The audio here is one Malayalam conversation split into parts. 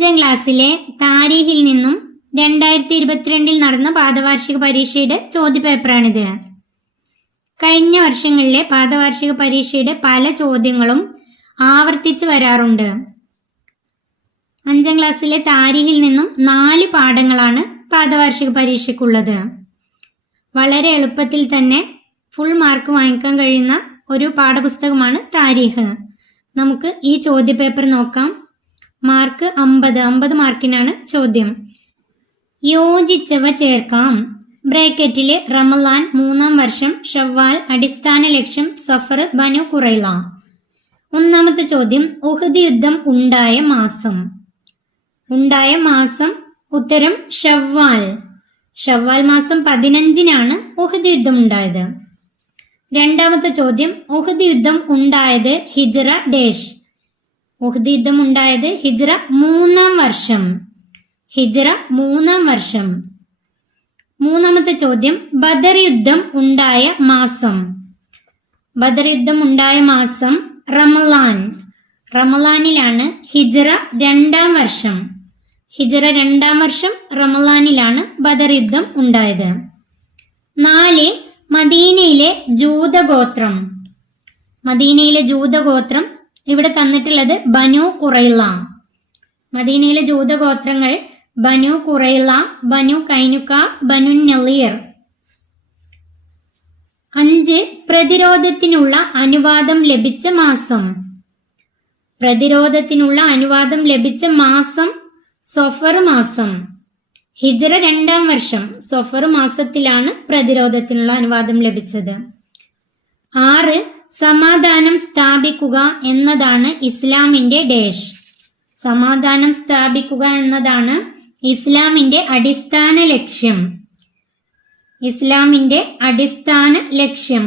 5ാം ക്ലാസ്സിലെ താരീഖിൽ നിന്നും 2022 നടന്ന പാദവാർഷിക പരീക്ഷയുടെ ചോദ്യപേപ്പറാണിത്. കഴിഞ്ഞ വർഷങ്ങളിലെ പാദവാർഷിക പരീക്ഷയുടെ പല ചോദ്യങ്ങളും ആവർത്തിച്ച് വരാറുണ്ട്. 5ാം ക്ലാസ്സിലെ താരീഖിൽ നിന്നും 4 പാഠങ്ങളാണ് പാദവാർഷിക പരീക്ഷയ്ക്കുള്ളത്. വളരെ എളുപ്പത്തിൽ തന്നെ ഫുൾ മാർക്ക് വാങ്ങിക്കാൻ കഴിയുന്ന ഒരു പാഠപുസ്തകമാണ് താരീഖ്. നമുക്ക് ഈ ചോദ്യപേപ്പർ നോക്കാം. മാർക്ക് 50 മാർക്കിനാണ് ചോദ്യം. യോജിച്ചവ ചേർക്കാം. ബ്രാക്കറ്റില് റമളാൻ 3ാം വർഷം, ഷവ്വാൽ അടിസ്ഥാന ലക്ഷ്യം, സഫർ ബനു ഖുറൈള. ഒന്നാമത്തെ ചോദ്യം, ഉഹദ് യുദ്ധം ഉണ്ടായ മാസം. ഉത്തരം ഷവ്വാൽ. ഷവ്വാൽ മാസം 15-നാണ് ഉഹദ് യുദ്ധം ഉണ്ടായത്. രണ്ടാമത്തെ ചോദ്യം, ഉഹദ് യുദ്ധം ഉണ്ടായത് ഹിജ്റ ഡേഷ്. ഉഹദ് യുദ്ധം ഉണ്ടായത് ഹിജ്റ 3ാം വർഷം. മൂന്നാമത്തെ ചോദ്യം, ബദർ യുദ്ധം ഉണ്ടായ മാസം. റമളാൻ. റമളാനിലാണ് ഹിജ്റ 2ാം വർഷം. റമളാനിലാണ് ബദർ യുദ്ധം ഉണ്ടായത്. 4, മദീനയിലെ ജൂതഗോത്രം. ഇവിടെ തന്നിട്ടുള്ളത് ബനു ഖുറൈള. മദീനയിലെ ജൂതഗോത്രങ്ങൾ ബനു ഖുറൈള, ബനു കൈനുക, ബനു നളീർ. 5, പ്രതിരോധത്തിനുള്ള അനുവാദം ലഭിച്ച മാസം. സഫർ മാസം. ഹിജ്റ 2ാം വർഷം സഫർ മാസത്തിലാണ് പ്രതിരോധത്തിനുള്ള അനുവാദം ലഭിച്ചത്. 6, സമാധാനം സ്ഥാപിക്കുക എന്നതാണ് ഇസ്ലാമിന്റെ ഡേഷ്. സമാധാനം സ്ഥാപിക്കുക എന്നതാണ് ഇസ്ലാമിന്റെ അടിസ്ഥാന ലക്ഷ്യം.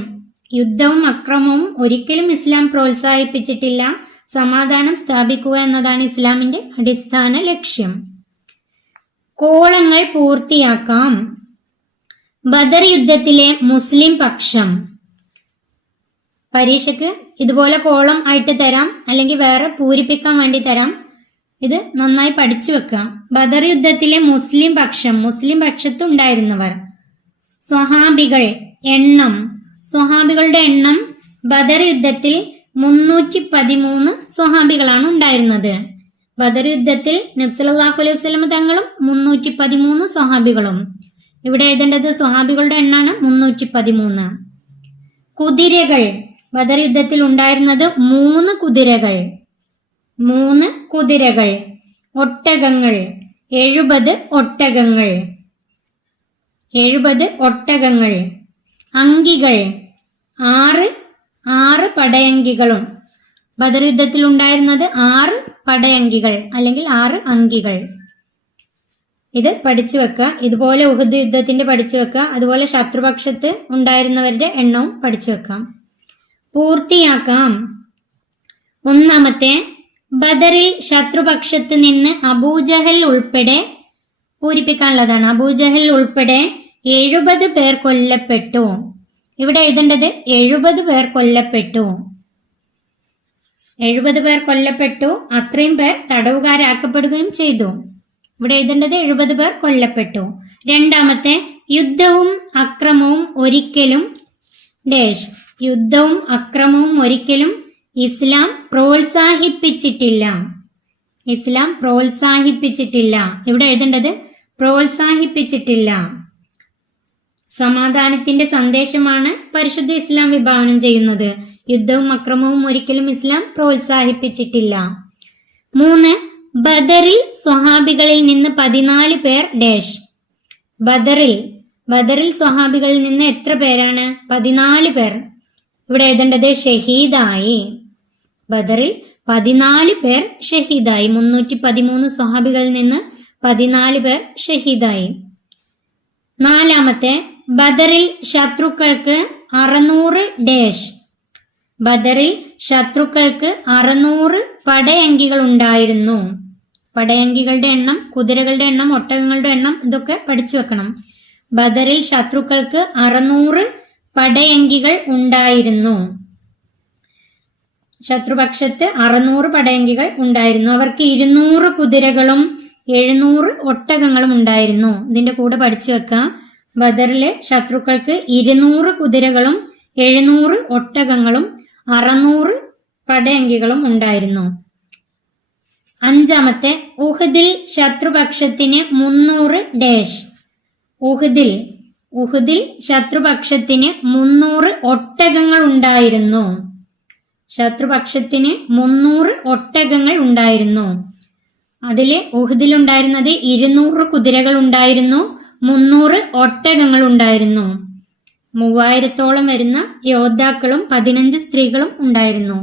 യുദ്ധവും അക്രമവും ഒരിക്കലും ഇസ്ലാം പ്രോത്സാഹിപ്പിച്ചിട്ടില്ല. സമാധാനം സ്ഥാപിക്കുക എന്നതാണ് ഇസ്ലാമിന്റെ അടിസ്ഥാന ലക്ഷ്യം. കോളങ്ങൾ പൂർത്തിയാക്കാം. ബദർ യുദ്ധത്തിലെ മുസ്ലിം പക്ഷം. പരീക്ഷയ്ക്ക് ഇതുപോലെ കോളം ആയിട്ട് തരാം, അല്ലെങ്കിൽ വേറെ പൂരിപ്പിക്കാൻ വേണ്ടി തരാം. ഇത് നന്നായി പഠിച്ചു വെക്കാം. ബദർ യുദ്ധത്തിലെ മുസ്ലിം പക്ഷത്ത് ഉണ്ടായിരുന്നവർ. സ്വഹാബികളുടെ എണ്ണം ബദർ യുദ്ധത്തിൽ 313 സ്വഹാബികളാണ് ഉണ്ടായിരുന്നത്. ബദർ യുദ്ധത്തിൽ നബി സല്ലല്ലാഹു അലൈഹി വസല്ലം തങ്ങളും 313 സ്വഹാബികളും. ഇവിടെ എഴുതേണ്ടത് സ്വഹാബികളുടെ എണ്ണാണ് 313. കുതിരകൾ. ബദർ യുദ്ധത്തിൽ ഉണ്ടായിരുന്നത് 3 കുതിരകൾ. ഒട്ടകങ്ങൾ 70 ഒട്ടകങ്ങൾ. അങ്കികൾ 6 പടയങ്കികളും. ബദർ യുദ്ധത്തിൽ ഉണ്ടായിരുന്നത് 6 പടയങ്കികൾ അല്ലെങ്കിൽ 6 അങ്കികൾ. ഇത് പഠിച്ചു വെക്കുക. ഇതുപോലെ ഉഹദ് യുദ്ധത്തിന്റെ പഠിച്ചു വെക്കുക. അതുപോലെ ശത്രുപക്ഷത്ത് ഉണ്ടായിരുന്നവരുടെ എണ്ണവും പഠിച്ചു വെക്കാം. പൂർത്തിയാക്കാം. ഒന്നാമത്തെ, ബദറിൽ ശത്രുപക്ഷത്ത് നിന്ന് അബൂജഹൽ ഉൾപ്പെടെ പൂരിപ്പിക്കാനുള്ളതാണ്. അബൂജഹൽ ഉൾപ്പെടെ 70 പേർ കൊല്ലപ്പെട്ടു. ഇവിടെ എഴുതേണ്ടത് 70 പേർ കൊല്ലപ്പെട്ടു. 70 പേർ കൊല്ലപ്പെട്ടു. അത്രയും പേർ തടവുകാരാക്കപ്പെടുകയും ചെയ്തു. ഇവിടെ എഴുതേണ്ടത് 70 പേർ കൊല്ലപ്പെട്ടു. രണ്ടാമത്തെ, യുദ്ധവും അക്രമവും ഒരിക്കലും ഡേഷ്. യുദ്ധവും അക്രമവും ഒരിക്കലും ഇസ്ലാം പ്രോത്സാഹിപ്പിച്ചിട്ടില്ല. ഇവിടെ എഴുതേണ്ടത് പ്രോത്സാഹിപ്പിച്ചിട്ടില്ല. സമാധാനത്തിന്റെ സന്ദേശമാണ് പരിശുദ്ധ ഇസ്ലാം വിഭാവനം ചെയ്യുന്നത്. യുദ്ധവും അക്രമവും ഒരിക്കലും ഇസ്ലാം പ്രോത്സാഹിപ്പിച്ചിട്ടില്ല. 3, ബദറിൽ സ്വഹാബികളിൽ നിന്ന് 14 പേർ ഡേഷ്. ബദറിൽ സ്വഹാബികളിൽ നിന്ന് എത്ര പേരാണ്? 14 പേർ. ഇവിടെ എഴുതേണ്ടത് ഷഹീദായി. ബദറിൽ 14 പേർ ഷഹീദായി. 313 സ്വഹാബികളിൽ നിന്ന് 14 പേർ ഷഹീദായി. 4, ബദറിൽ ശത്രുക്കൾക്ക് 600 ഡേഷ്. ബദറിൽ ശത്രുക്കൾക്ക് 600 പടയങ്കികൾ ഉണ്ടായിരുന്നു. പടയങ്കികളുടെ എണ്ണം, കുതിരകളുടെ എണ്ണം, ഒട്ടകങ്ങളുടെ എണ്ണം ഇതൊക്കെ പഠിച്ചു വെക്കണം. ബദറിൽ ശത്രുക്കൾക്ക് 600 പടയങ്കികൾ ഉണ്ടായിരുന്നു. ശത്രുപക്ഷത്ത് 600 പടയങ്കികൾ ഉണ്ടായിരുന്നു. അവർക്ക് 200 കുതിരകളും 700 ഒട്ടകങ്ങളും ഉണ്ടായിരുന്നു. ഇതിന്റെ കൂടെ പഠിച്ചു വെക്കാം. ബദറിലെ ശത്രുക്കൾക്ക് 200 കുതിരകളും 700 ഒട്ടകങ്ങളും 600 പടയങ്കികളും ഉണ്ടായിരുന്നു. 5. ഉഹദിൽ ശത്രുപക്ഷത്തിന് 300 ഡേഷ്. ഉഹദിൽ ശത്രുപക്ഷത്തിന് 300 ഒട്ടകങ്ങൾ ഉണ്ടായിരുന്നു. ശത്രുപക്ഷത്തിന് 300 ഒട്ടകങ്ങൾ ഉണ്ടായിരുന്നു. അതില് ഉഹദിലുണ്ടായിരുന്നത് 200 കുതിരകൾ ഉണ്ടായിരുന്നു, 300 ഒട്ടകങ്ങൾ ഉണ്ടായിരുന്നു. 3000-ഓളം വരുന്ന യോദ്ധാക്കളും 15 സ്ത്രീകളും ഉണ്ടായിരുന്നു.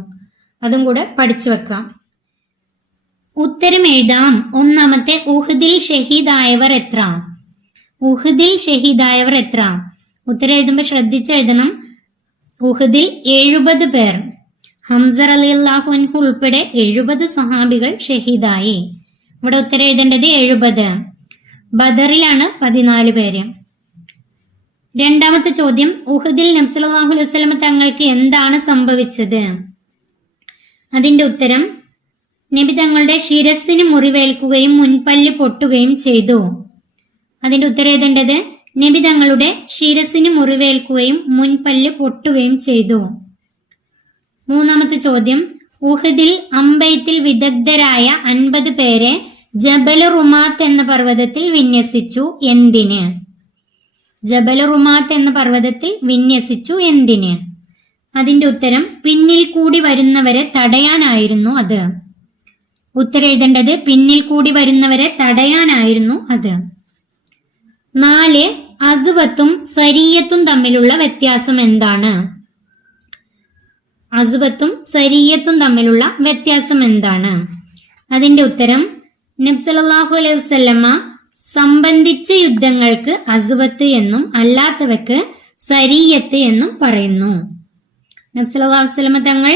അതും കൂടെ പഠിച്ചു വെക്കാം. ഉത്തരം എഴുതാം. 1. ഉഹദിൽ ഷഹീദായവർ എത്ര? ഉഹദിൽ ഷഹീദായവർ എത്ര? ഉത്തരം എഴുതുമ്പോൾ ശ്രദ്ധിച്ചെഴുതണം. ഉഹദിൽ 70 പേർ. ഹംസ റളിയല്ലാഹു അൻഹു ഉൾപ്പെടെ 70 സ്വഹാബികൾ ഷഹീദായി. ഇവിടെ ഉത്തരം എഴുതേണ്ടത് 70. ബദറിലാണ് 14 പേര്. 2. ചോദ്യം, ഉഹദിൽ നബി സല്ലല്ലാഹു അലൈഹി വസല്ലം തങ്ങൾക്ക് എന്താണ് സംഭവിച്ചത്? അതിന്റെ ഉത്തരം, നബി തങ്ങളുടെ ശിരസിന് മുറിവേൽക്കുകയും മുൻപല്ല് പൊട്ടുകയും ചെയ്തു. അതിന്റെ ഉത്തരം എഴുതേണ്ടത് നബി തങ്ങളുടെ ശിരസിന് മുറിവേൽക്കുകയും മുൻപല്ല് പൊട്ടുകയും ചെയ്തു. 3. ചോദ്യം, ഉഹദിൽ അമ്പെയ്ത്തിൽ വിദഗ്ധരായ 50 പേരെ ജബൽ റുമാത്ത് എന്ന പർവ്വതത്തിൽ വിന്യസിച്ചു. എന്തിന്? ജബൽ റുമാത്ത് എന്ന പർവ്വതത്തിൽ വിന്യസിച്ചു എന്തിന്? അതിന്റെ ഉത്തരം, പിന്നിൽ കൂടി വരുന്നവരെ തടയാനായിരുന്നു അത്. ഉത്തരം എഴുതേണ്ടത് പിന്നിൽ കൂടി വരുന്നവരെ തടയാനായിരുന്നു അത്. 4. അസ്വത്തും സരിയത്തും തമ്മിലുള്ള വ്യത്യാസം എന്താണ്? അസ്വത്തും സരിയത്തും തമ്മിലുള്ള വ്യത്യാസം എന്താണ്? അതിന്റെ ഉത്തരം, നബി സല്ലല്ലാഹു അലൈഹി വസല്ലമ സംബന്ധിച്ച യുദ്ധങ്ങൾക്ക് അസ്വത്ത് എന്നും അല്ലാത്തവയ്ക്ക് സരിയത്ത് എന്നും പറയുന്നു. നബി സല്ലല്ലാഹു അലൈഹി വസല്ലമ തങ്ങൾ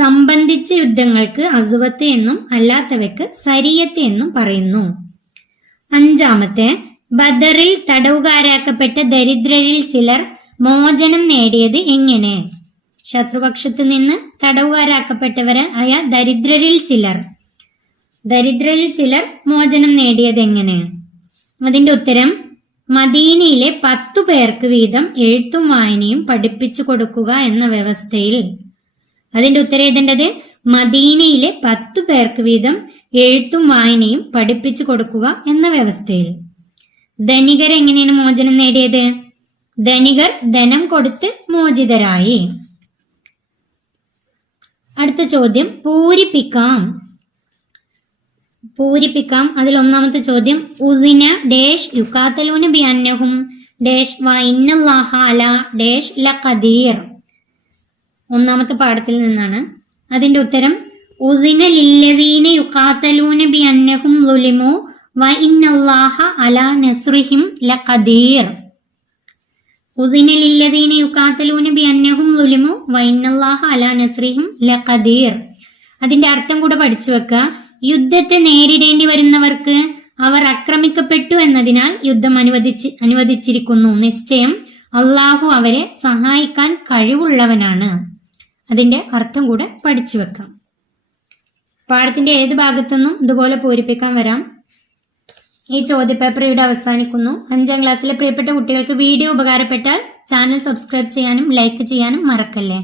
സംബന്ധിച്ച യുദ്ധങ്ങൾക്ക് അസ്വത്ത് എന്നും അല്ലാത്തവയ്ക്ക് സരിയത്ത് എന്നും പറയുന്നു. 5. ബദറിൽ തടവുകാരാക്കപ്പെട്ട ദരിദ്രരിൽ ചിലർ മോചനം നേടിയത് എങ്ങനെ? ശത്രുപക്ഷത്ത് നിന്ന് തടവുകാരാക്കപ്പെട്ടവരായ ദരിദ്രരിൽ ചിലർ മോചനം നേടിയത് എങ്ങനെ? അതിന്റെ ഉത്തരം, മദീനയിലെ 10 പേർക്ക് വീതം എഴുത്തും വായനയും പഠിപ്പിച്ചു കൊടുക്കുക എന്ന വ്യവസ്ഥയിൽ. അതിന്റെ ഉത്തരം എഴുതേണ്ടത് മദീനയിലെ 10 പേർക്ക് വീതം എഴുത്തും വായനയും പഠിപ്പിച്ചു കൊടുക്കുക എന്ന വ്യവസ്ഥയിൽ. ധനികർ എങ്ങനെയാണ് മോചനം നേടിയത്? ധനികർ ധനം കൊടുത്ത് മോചിതരായി. അടുത്ത ചോദ്യം, പൂരിപ്പിക്കാം. അതിൽ 1. ചോദ്യം, ഉദിന ഡേഷ് യുഖാതലൂന ബിഅന്നഹും ഡേഷ് വ ഇന്നല്ലാഹ അലാ ഡേഷ് ലഖദീർ. 1. പാഠത്തിൽ നിന്നാണ്. അതിന്റെ ഉത്തരം, ഉദിന ലില്ലദീന യുഖാതലൂന ബിഅന്നഹും ളുലിമു വ ഇന്നല്ലാഹ അലാ നസ്രിഹിം ലഖദീർ. ഉദിന ലില്ലദീന യുഖാതലൂന ബിഅന്നഹും ളുലിമു വ ഇന്നല്ലാഹ അലാ നസ്രിഹിം ലഖദീർ. അതിന്റെ അർത്ഥം കൂടെ പഠിച്ചു വെക്കുക. യുദ്ധത്തെ നേരിടേണ്ടി വരുന്നവർക്ക് അവർ ആക്രമിക്കപ്പെട്ടു എന്നതിനാൽ യുദ്ധം അനുവദിച്ചിരിക്കുന്നു. നിശ്ചയം അള്ളാഹു അവരെ സഹായിക്കാൻ കഴിവുള്ളവനാണ്. അതിന്റെ അർത്ഥം കൂടെ പഠിച്ചു വെക്കാം. പാഠത്തിന്റെ ഏത് ഭാഗത്തുനിന്നും ഇതുപോലെ പൂരിപ്പിക്കാൻ വരാം. ഈ ചോദ്യപേപ്പർ ഇവിടെ അവസാനിക്കുന്നു. 5ാം ക്ലാസ്സിലെ പ്രിയപ്പെട്ട കുട്ടികൾക്ക് വീഡിയോ ഉപകാരപ്പെട്ടാൽ ചാനൽ സബ്സ്ക്രൈബ് ചെയ്യാനും ലൈക്ക് ചെയ്യാനും മറക്കല്ലേ.